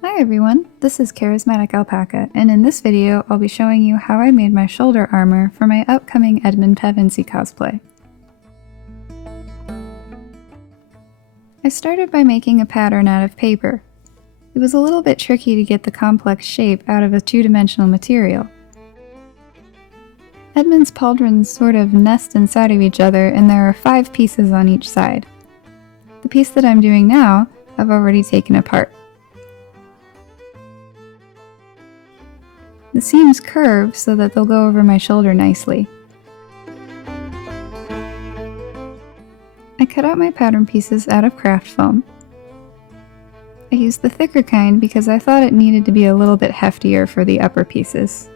Hi everyone, this is Charismatic Alpaca, and in this video I'll be showing you how I made my shoulder armor for my upcoming Edmund Pevensie cosplay. I started by making a pattern out of paper. It was a little bit tricky to get the complex shape out of a two-dimensional material. Edmund's pauldrons sort of nest inside of each other, and there are 5 pieces on each side. The piece that I'm doing now, I've already taken apart. The seams curve so that they'll go over my shoulder nicely. I cut out my pattern pieces out of craft foam. I used the thicker kind because I thought it needed to be a little bit heftier for the upper pieces.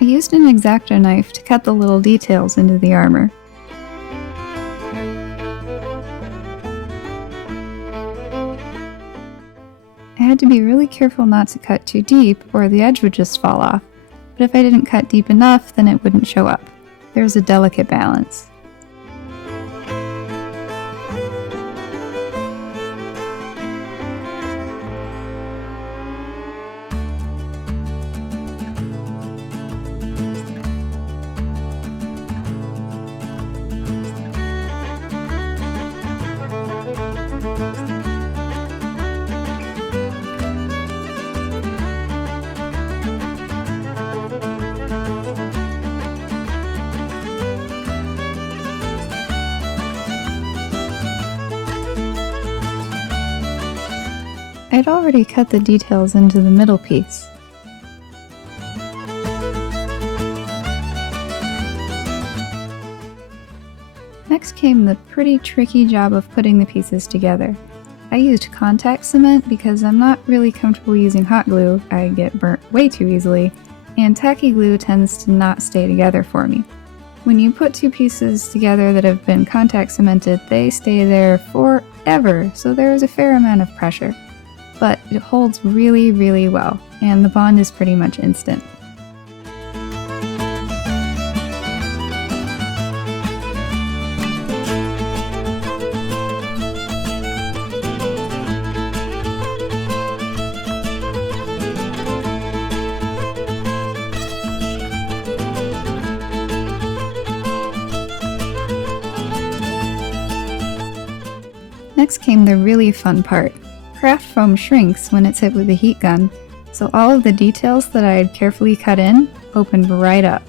I used an X-Acto knife to cut the little details into the armor. I had to be really careful not to cut too deep or the edge would just fall off, but if I didn't cut deep enough then it wouldn't show up. There's a delicate balance. I'd already cut the details into the middle piece. Next came the pretty tricky job of putting the pieces together. I used contact cement because I'm not really comfortable using hot glue, I get burnt way too easily, and tacky glue tends to not stay together for me. When you put 2 pieces together that have been contact cemented, they stay there forever, so there is a fair amount of pressure. But it holds really, really well, and the bond is pretty much instant. Next came the really fun part. Craft foam shrinks when it's hit with a heat gun, so all of the details that I had carefully cut in opened right up.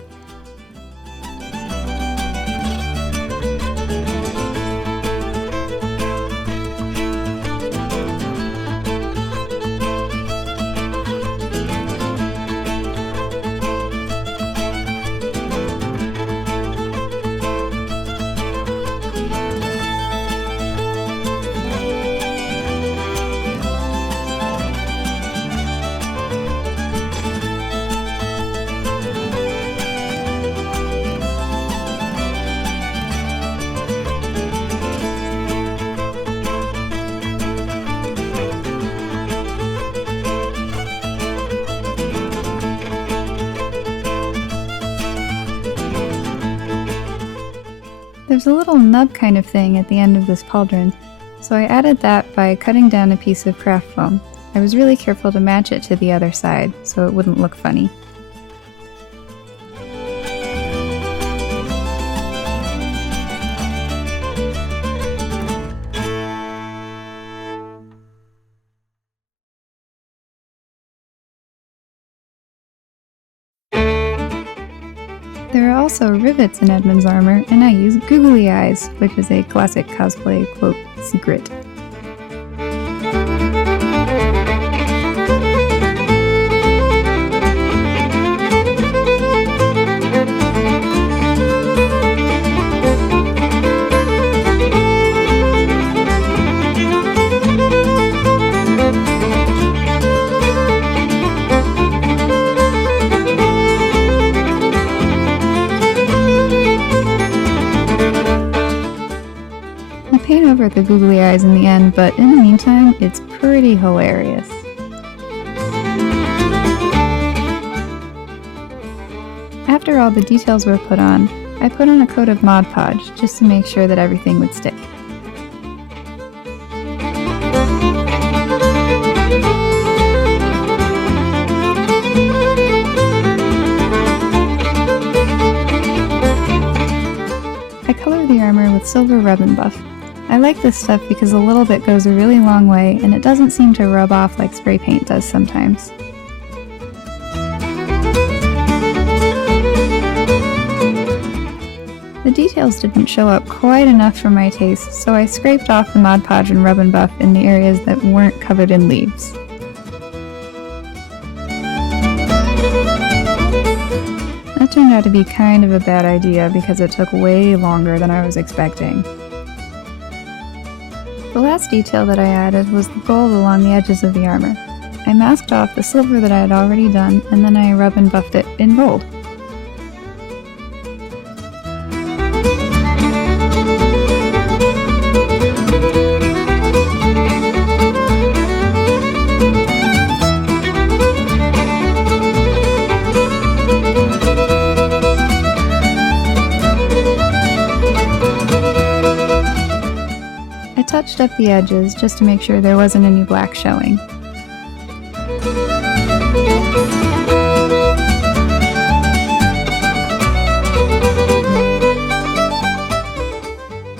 There's a little nub kind of thing at the end of this pauldron, so I added that by cutting down a piece of craft foam. I was really careful to match it to the other side, so it wouldn't look funny. There are also rivets in Edmund's armor, and I use googly eyes, which is a classic cosplay, quote, secret. Paint over the googly eyes in the end, but in the meantime, it's pretty hilarious. After all the details were put on, I put on a coat of Mod Podge just to make sure that everything would stick. with silver ribbon buff. I like this stuff because a little bit goes a really long way and it doesn't seem to rub off like spray paint does sometimes. The details didn't show up quite enough for my taste, so I scraped off the Mod Podge and Rubbin Buff in the areas that weren't covered in leaves. That turned out to be kind of a bad idea because it took way longer than I was expecting. The last detail that I added was the gold along the edges of the armor. I masked off the silver that I had already done, and then I Rubbin Buffed it in gold. I touched up the edges just to make sure there wasn't any black showing.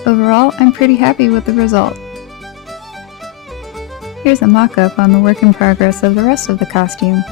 Overall, I'm pretty happy with the result. Here's a mock-up on the work in progress of the rest of the costume.